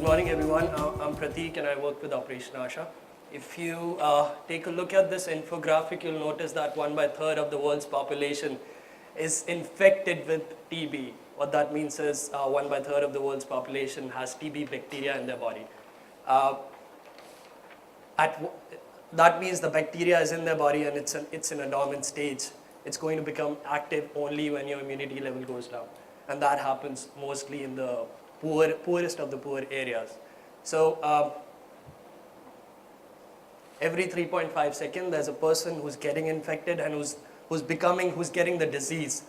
Good morning, everyone. I'm Prateek, and I work with Operation Asha. If you take a look at this infographic, you'll notice that 1/3 of the world's population is infected with TB. What that means is 1/3 of the world's population has TB bacteria in their body. That means the bacteria is in their body and it's in a dormant stage. It's going to become active only when your immunity level goes down. And that happens mostly in the poorest of the poor areas. So every 3.5 seconds, there's a person who's getting infected and who's getting the disease.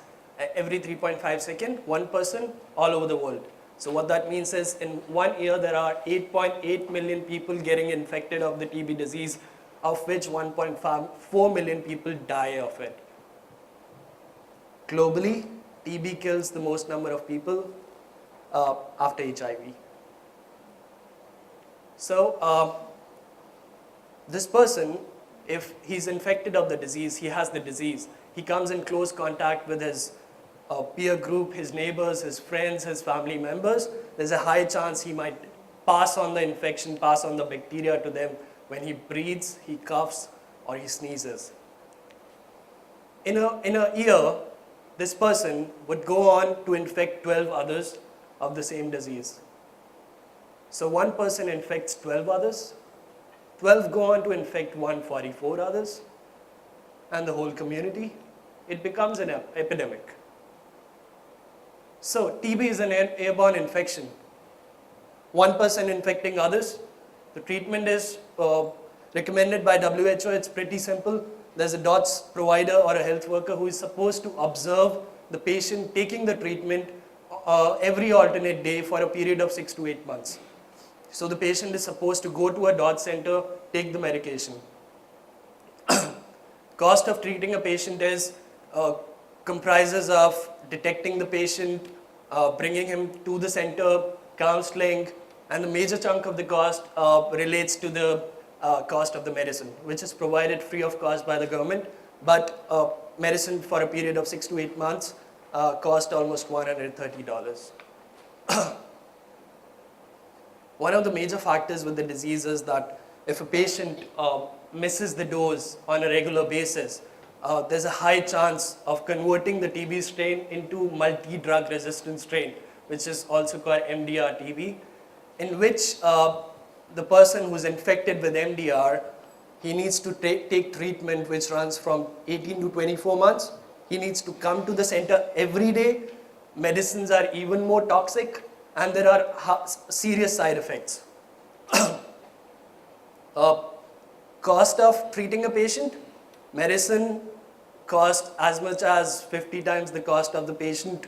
Every 3.5 seconds, one person all over the world. So what that means is in 1 year, there are 8.8 million people getting infected of the TB disease, of which 1.4 million people die of it. Globally, TB kills the most number of people after HIV. So this person, if he's infected of the disease, he has the disease. He comes in close contact with his peer group, his neighbors, his friends, his family members. There's a high chance he might pass on the infection, pass on the bacteria to them when he breathes, he coughs, or he sneezes. In a year, this person would go on to infect 12 others of the same disease. So one person infects 12 others, 12 go on to infect 144 others, and the whole community. It becomes an epidemic. So TB is an airborne infection. One person infecting others. The treatment is recommended by WHO. It's pretty simple. There's a DOTS provider or a health worker who is supposed to observe the patient taking the treatment every alternate day for a period of 6 to 8 months. So the patient is supposed to go to a DOTS center, take the medication. Cost of treating a patient is comprises of detecting the patient, bringing him to the center, counseling, and the major chunk of the cost relates to the cost of the medicine, which is provided free of cost by the government, but medicine for a period of 6 to 8 months cost almost $130. One of the major factors with the disease is that if a patient misses the dose on a regular basis, there's a high chance of converting the TB strain into multi-drug resistant strain, which is also called MDR-TB, in which the person who's infected with MDR, he needs to take treatment which runs from 18 to 24 months. He needs to come to the center every day. Medicines are even more toxic, and there are serious side effects. Cost of treating a patient, medicine costs as much as 50 times the cost of the patient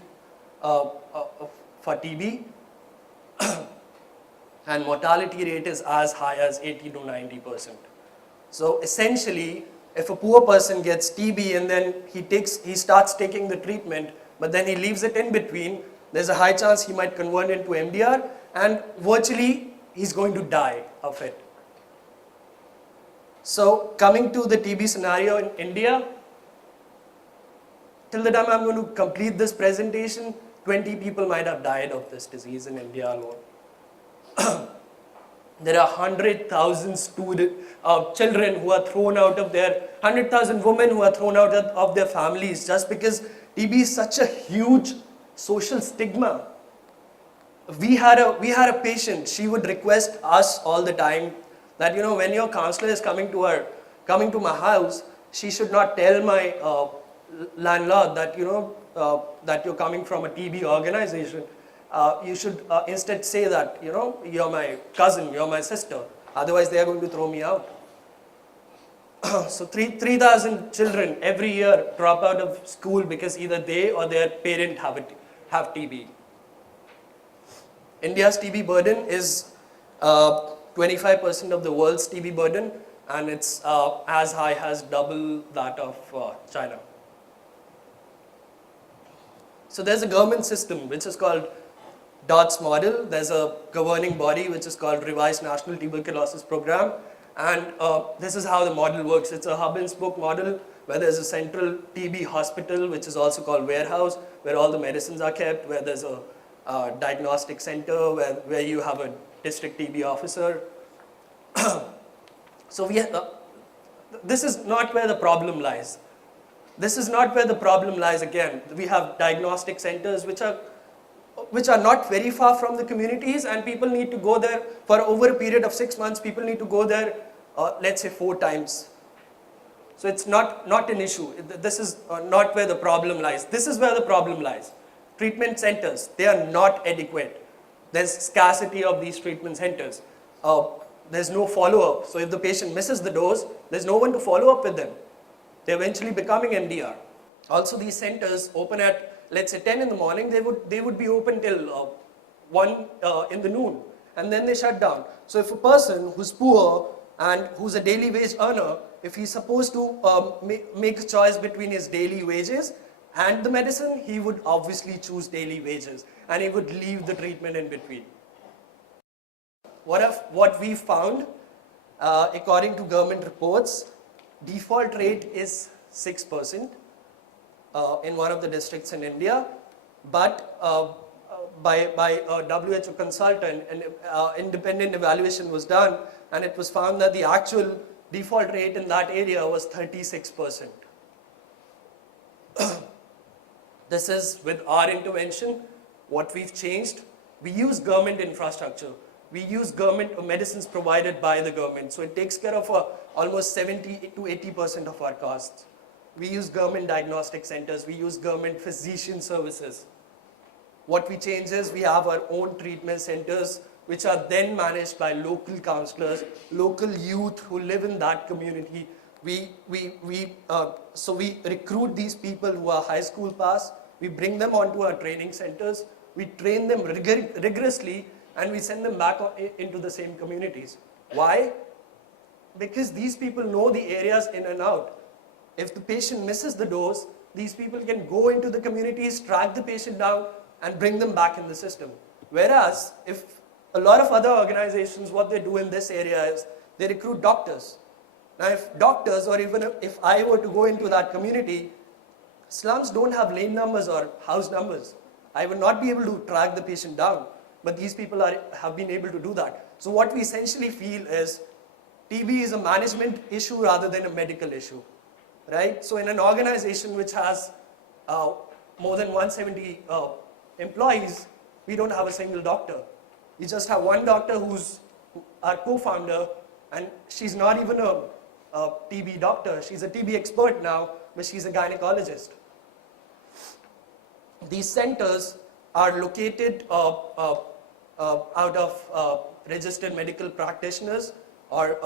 for TB. And mortality rate is as high as 80 to 90%. So essentially, if a poor person gets TB and then he starts taking the treatment, but then he leaves it in between, there's a high chance he might convert into MDR, and virtually he's going to die of it. So coming to the TB scenario in India, till the time I'm going to complete this presentation, 20 people might have died of this disease in India alone. There are 100,000 children who are thrown out of 100,000 women who are thrown out of their families just because TB is such a huge social stigma. We had a patient, she would request us all the time that, when your counselor is coming to my house, she should not tell my landlord that, that you're coming from a TB organization. You should instead say that, you're my cousin, you're my sister. Otherwise, they are going to throw me out. So 3,000 children every year drop out of school because either they or their parent have TB. India's TB burden is 25% of the world's TB burden, and it's as high as double that of China. So there's a government system which is called DOTS model. There's a governing body which is called Revised National Tuberculosis Program, and this is how the model works. It's a hub and spoke model where there's a central TB hospital, which is also called warehouse, where all the medicines are kept, where there's a diagnostic center, where you have district TB officer. So this is not where the problem lies. This is not where the problem lies again. We have diagnostic centers which are not very far from the communities, and people need to go there for over a period of 6 months. People need to go there, let's say 4 times. So it's not an issue. This is not where the problem lies. This is where the problem lies. Treatment centers, they are not adequate. There's scarcity of these treatment centers. There's no follow-up. So if the patient misses the dose, there's no one to follow up with them. They're eventually becoming MDR. Also, these centers open at, let's say 10 in the morning, they would be open till 1 in the noon, and then they shut down. So if a person who's poor and who's a daily wage earner, if he's supposed to make a choice between his daily wages and the medicine, he would obviously choose daily wages, and he would leave the treatment in between. What we found, according to government reports, default rate is 6% in one of the districts in India, but by a WHO consultant, an independent evaluation was done, and it was found that the actual default rate in that area was 36%. This is with our intervention. What we've changed, we use government infrastructure. We use government medicines provided by the government. So it takes care of almost 70 to 80% of our costs. We use government diagnostic centers. We use government physician services. What we change is we have our own treatment centers, which are then managed by local counselors, local youth who live in that community. So we recruit these people who are high school pass. We bring them onto our training centers. We train them rigorously, and we send them back into the same communities. Why? Because these people know the areas in and out. If the patient misses the dose, these people can go into the communities, track the patient down, and bring them back in the system. Whereas, if a lot of other organizations, what they do in this area is they recruit doctors. Now, if doctors, or even if I were to go into that community, slums don't have lane numbers or house numbers. I would not be able to track the patient down, but these people have been able to do that. So what we essentially feel is TB is a management issue rather than a medical issue, right? So in an organization which has more than 170 employees, we don't have a single doctor. We just have one doctor who's our co-founder, and she's not even a TB doctor. She's a TB expert now, but she's a gynecologist. These centers are located out of registered medical practitioners or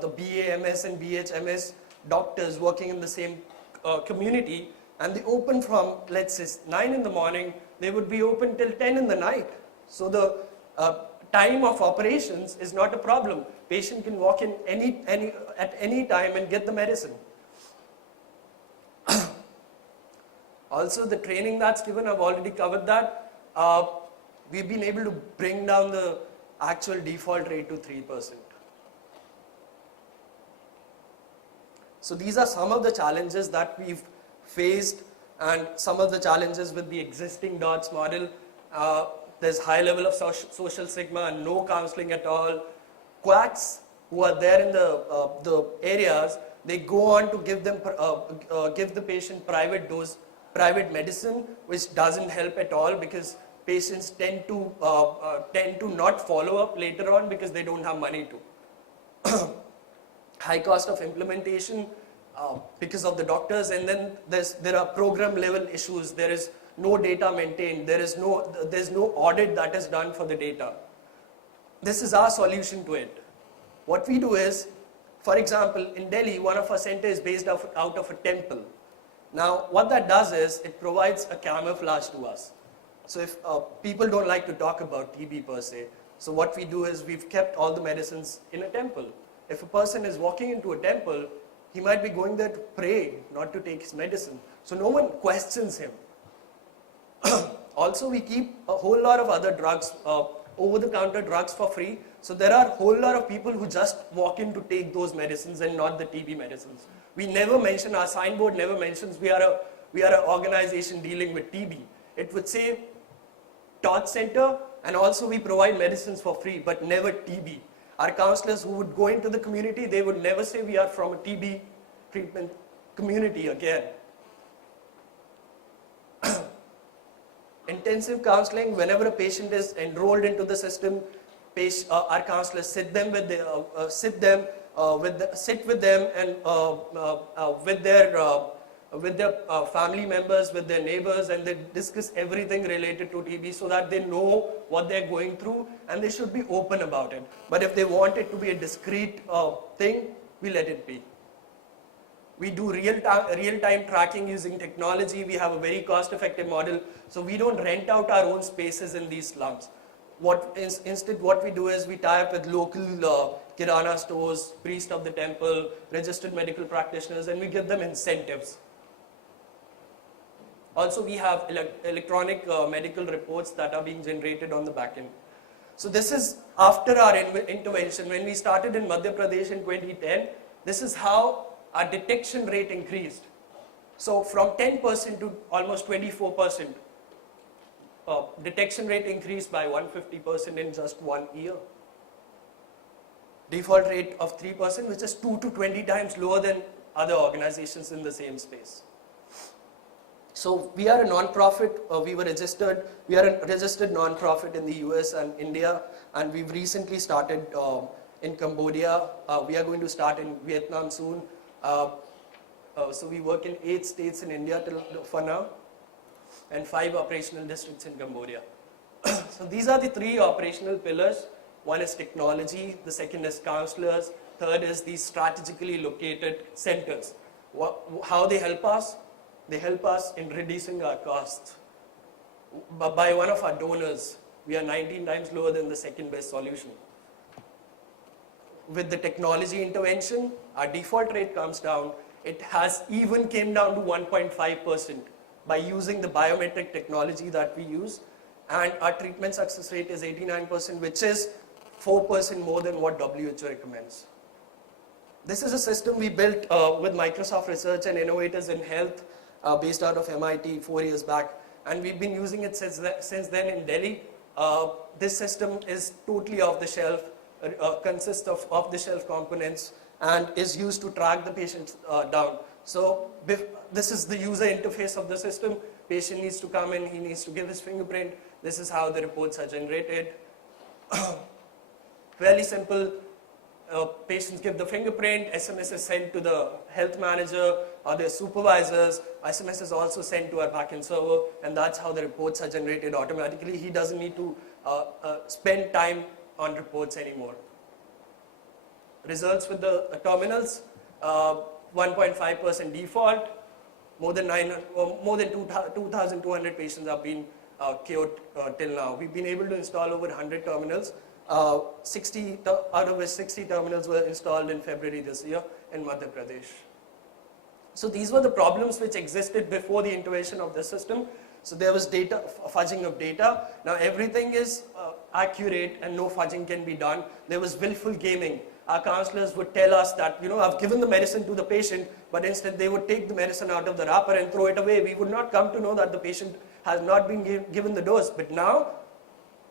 the BAMS and BHMS doctors working in the same community, and they open from, let's say, 9 in the morning, they would be open till 10 in the night. So the time of operations is not a problem. Patient can walk in at any time and get the medicine. Also, the training that's given, I've already covered that. We've been able to bring down the actual default rate to 3%. So these are some of the challenges that we've faced, and some of the challenges with the existing DOTS model. There's high level of social stigma and no counseling at all. Quacks who are there in the areas, they go on to give the patient private medicine, which doesn't help at all, because patients tend to not follow up later on because they don't have money to. High cost of implementation because of the doctors, and then there are program level issues. There is no data maintained. There's no audit that is done for the data. This is our solution to it. What we do is, for example, in Delhi, one of our centers is based out of a temple. Now, what that does is, it provides a camouflage to us. So if people don't like to talk about TB per se, so what we do is we've kept all the medicines in a temple. If a person is walking into a temple, he might be going there to pray, not to take his medicine. So no one questions him. Also, we keep a whole lot of other drugs, over-the-counter drugs for free. So there are a whole lot of people who just walk in to take those medicines and not the TB medicines. We never mention, our signboard never mentions we are an organization dealing with TB. It would say TOT Center, And also we provide medicines for free, but never TB. Our counselors who would go into the community, they would never say we are from a TB treatment community again. Intensive counseling, whenever a patient is enrolled into the system, our counselors sit with them and with their family members, with their neighbors, and they discuss everything related to TB so that they know what they're going through and they should be open about it. But if they want it to be a discreet thing, we let it be. We do real-time tracking using technology. We have a very cost-effective model, so we don't rent out our own spaces in these slums. Instead, what we do is we tie up with local kirana stores, priests of the temple, registered medical practitioners, and we give them incentives. Also, we have electronic medical reports that are being generated on the back end. So this is after our intervention. When we started in Madhya Pradesh in 2010, this is how our detection rate increased. So from 10% to almost 24%, detection rate increased by 150% in just 1 year. Default rate of 3%, which is 2 to 20 times lower than other organizations in the same space. So we are a non-profit. We are a registered non-profit in the US and India, and we've recently started in Cambodia. We are going to start in Vietnam soon. So we work in 8 states in India for now, and 5 operational districts in Cambodia. So these are the 3 operational pillars. One is technology, the second is counselors, third is these strategically located centers. How they help us? They help us in reducing our costs. By one of our donors, we are 19 times lower than the second best solution. With the technology intervention, our default rate comes down. It has even came down to 1.5% by using the biometric technology that we use. And our treatment success rate is 89%, which is 4% more than what WHO recommends. This is a system we built with Microsoft Research and Innovators in Health based out of MIT 4 years back. And we've been using it since then in Delhi. This system is totally off the shelf. Consists of off-the-shelf components and is used to track the patient down. So this is the user interface of the system. Patient needs to come in, he needs to give his fingerprint. This is how the reports are generated. Fairly simple. Patients give the fingerprint, SMS is sent to the health manager or their supervisors. SMS is also sent to our backend server, and that's how the reports are generated automatically. He doesn't need to spend time on reports anymore. Results with the terminals, 1.5% default, more than 2,200 patients have been cured till now. We've been able to install over 100 terminals, 60 out of which 60 terminals were installed in February this year in Madhya Pradesh. So these were the problems which existed before the integration of the system. So there was fudging of data. Now everything is accurate and no fudging can be done. There was willful gaming. Our counselors would tell us that, I've given the medicine to the patient, but instead they would take the medicine out of the wrapper and throw it away. We would not come to know that the patient has not been given the dose. But now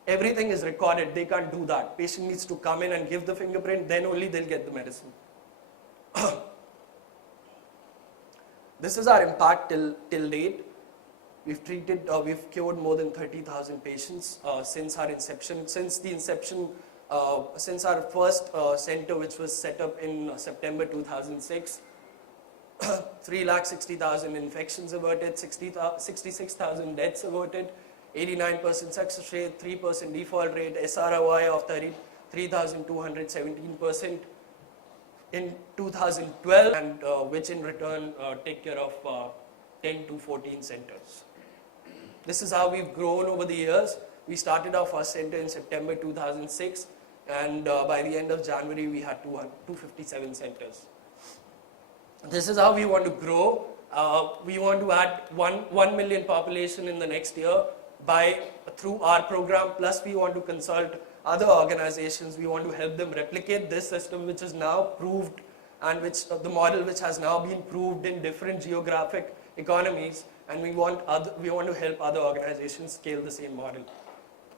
everything is recorded. They can't do that. Patient needs to come in and give the fingerprint, then only they'll get the medicine. This is our impact till date. We've cured more than 30,000 patients since our inception. Since our first center, which was set up in September 2006, 360,000 infections averted, 66,000 deaths averted, 89% success rate, 3% default rate, SROI of 3,217% in 2012, and which in return take care of 10 to 14 centers. This is how we've grown over the years. We started our first center in September 2006, and by the end of January, we had 257 centers. This is how we want to grow. We want to add 1 million population in the next year through our program, plus we want to consult other organizations. We want to help them replicate this system, which is now proved, and the model which has now been proved in different geographic economies, and we want to help other organizations scale the same model.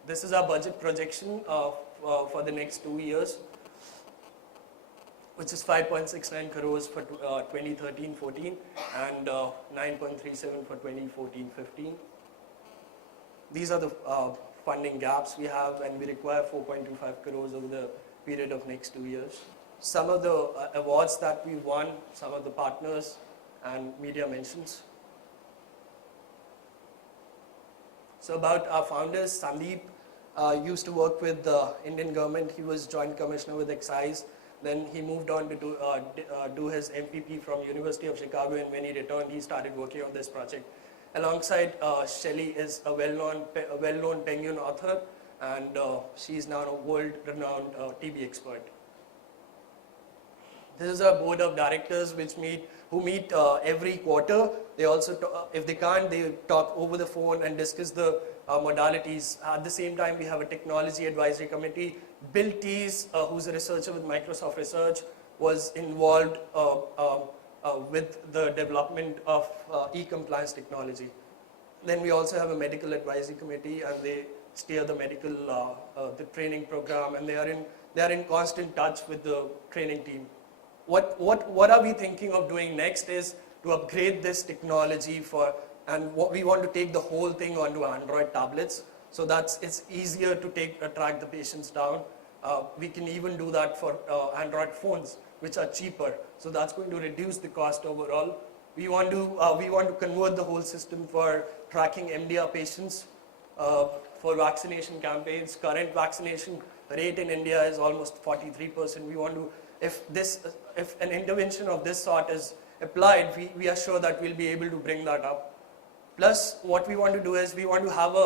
This is our budget projection for the next 2 years, which is 5.69 crores for 2013-14 and 9.37 for 2014-15. These are the funding gaps we have, and we require 4.25 crores over the period of next 2 years. Some of the awards that we won, some of the partners and media mentions. So about our founders, Sandeep used to work with the Indian government. He was Joint Commissioner with Excise. Then he moved on to do his MPP from University of Chicago, and when he returned, he started working on this project. Alongside Shelley is a well-known Penguin author, and she is now a world-renowned TB expert. This is our board of directors, who meet every quarter. They also, if they can't, they talk over the phone and discuss the modalities. At the same time, we have a technology advisory committee. Bill Tees, who's a researcher with Microsoft Research, was involved with the development of e-compliance technology. Then we also have a medical advisory committee, and they steer the medical the training program, and they are in constant touch with the training team. What are we thinking of doing next is to upgrade this technology and what we want to take the whole thing onto Android tablets, so that it's easier to track the patients down. We can even do that for Android phones, which are cheaper. So that's going to reduce the cost overall. We want to convert the whole system for tracking MDR patients for vaccination campaigns. Current vaccination rate in India is almost 43%. We want to, if an intervention of this sort is applied, we are sure that we'll be able to bring that up. Plus, what we want to do is we want to have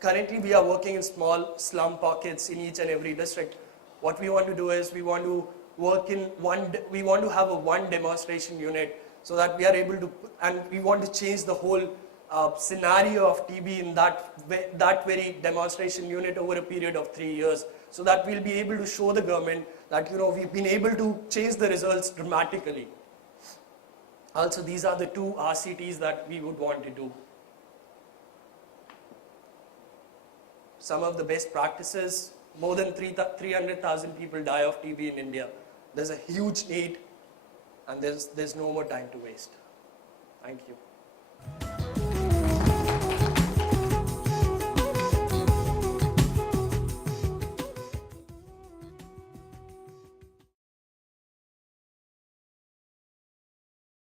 currently we are working in small slum pockets in each and every district. What we want to do is we want to have a one demonstration unit, so that we are able to, and we want to change the whole scenario of TB in that very demonstration unit over a period of 3 years, so that we'll be able to show the government that we've been able to change the results dramatically. Also, these are the 2 RCTs that we would want to do. Some of the best practices: more than 300,000 people die of TB in India. There's a huge need, and there's no more time to waste. Thank you.